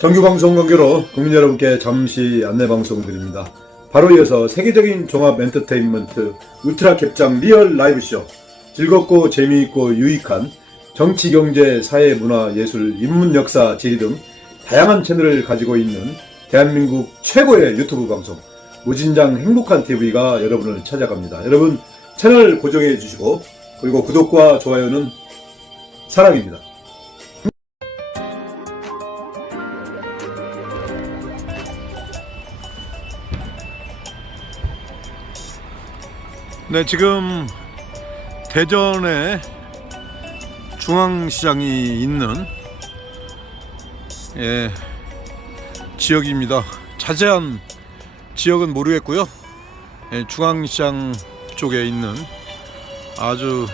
정규 방송 관계로 국민 여러분께 잠시 안내 방송 드립니다. 바로 이어서 세계적인 종합 엔터테인먼트 울트라 캡장 리얼 라이브 쇼 즐겁고 재미있고 유익한 정치, 경제, 사회, 문화, 예술, 인문, 역사, 지리 등 다양한 채널을 가지고 있는 대한민국 최고의 유튜브 방송 무진장 행복한 TV가 여러분을 찾아갑니다. 여러분 채널 고정해 주시고 그리고 구독과 좋아요는 사랑입니다. 네, 지금 대전에 중앙시장이 있는 예, 지역입니다. 자세한 지역은 모르겠고요. 예, 중앙시장 쪽에 있는 아주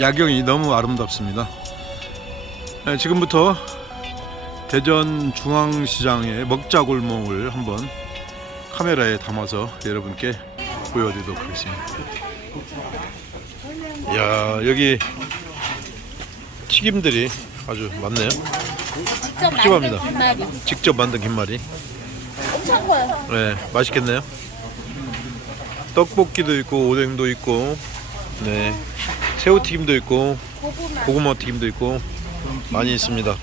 야경이 너무 아름답습니다. 예, 지금부터 대전 중앙시장의 먹자골목을 한번 카메라에 담아서 여러분께 보여드리도록 하겠습니다. 야 여기 튀김들이 아주 많네요. 직접 찝찝합니다. 만든 김말이 직접 만든 김말이. 엄청 커요. 네, 맛있겠네요. 떡볶이도 있고 오뎅도 있고, 네, 새우 튀김도 있고, 고구마. 고구마 튀김도 있고 많이 있습니다.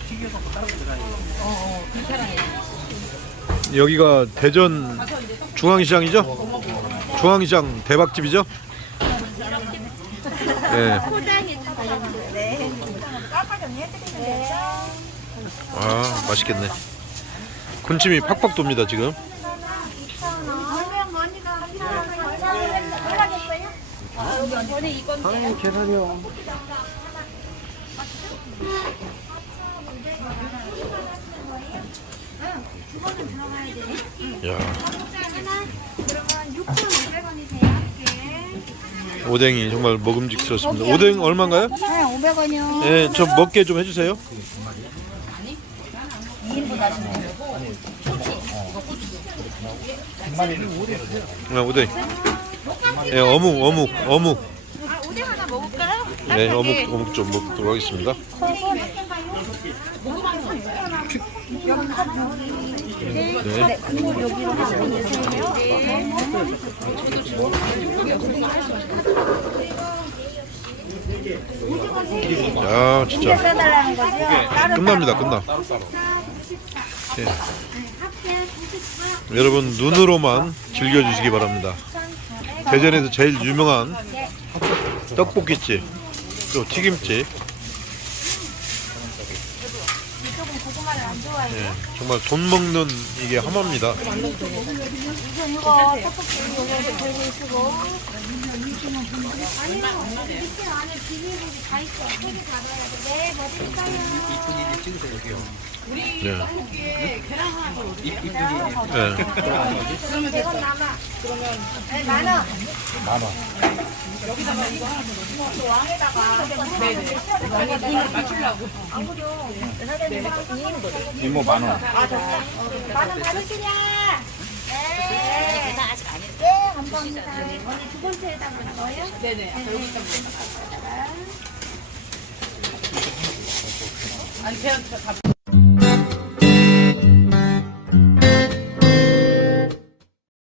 여기가 대전 중앙시장이죠? 중앙시장 대박집이죠? 네. 아 맛있겠네. 군침이 팍팍 돕니다 지금. 저는 이건 야. 오뎅이 정말 먹음직스럽습니다. 오뎅 얼마인가요? 네, 500원이요. 예, 저 먹게 좀 해주세요. 2인분 하시면 네, 오뎅. 예, 어묵, 어묵, 어묵. 아, 오뎅 하나 먹을까요? 네, 어묵, 어묵 좀 먹도록 하겠습니다. 네. 여기로 하시면 되세요. 야, 진짜 빼달라는 거죠? 끝납니다. 끝나. 예. 여러분 눈으로만 즐겨주시기 바랍니다. 대전에서 제일 유명한 떡볶이집, 또 튀김집. 예, 정말 돈 먹는 이게 하마입니다. 이거 떡볶이 요거 들고 있고. 아니요. 밑에 안에 비닐이 다 있어. 세개 받아야 돼. 네, 먹을까요? 예. 예. 이건 남아. 그러면 네, 만 원. 이모 만 원. 만원 받으시랴. 네. 계산 아직 안 했어요. 네, 감사합니다. 언니 두 번째에다가 넣어요? 네네. 아니 그냥 다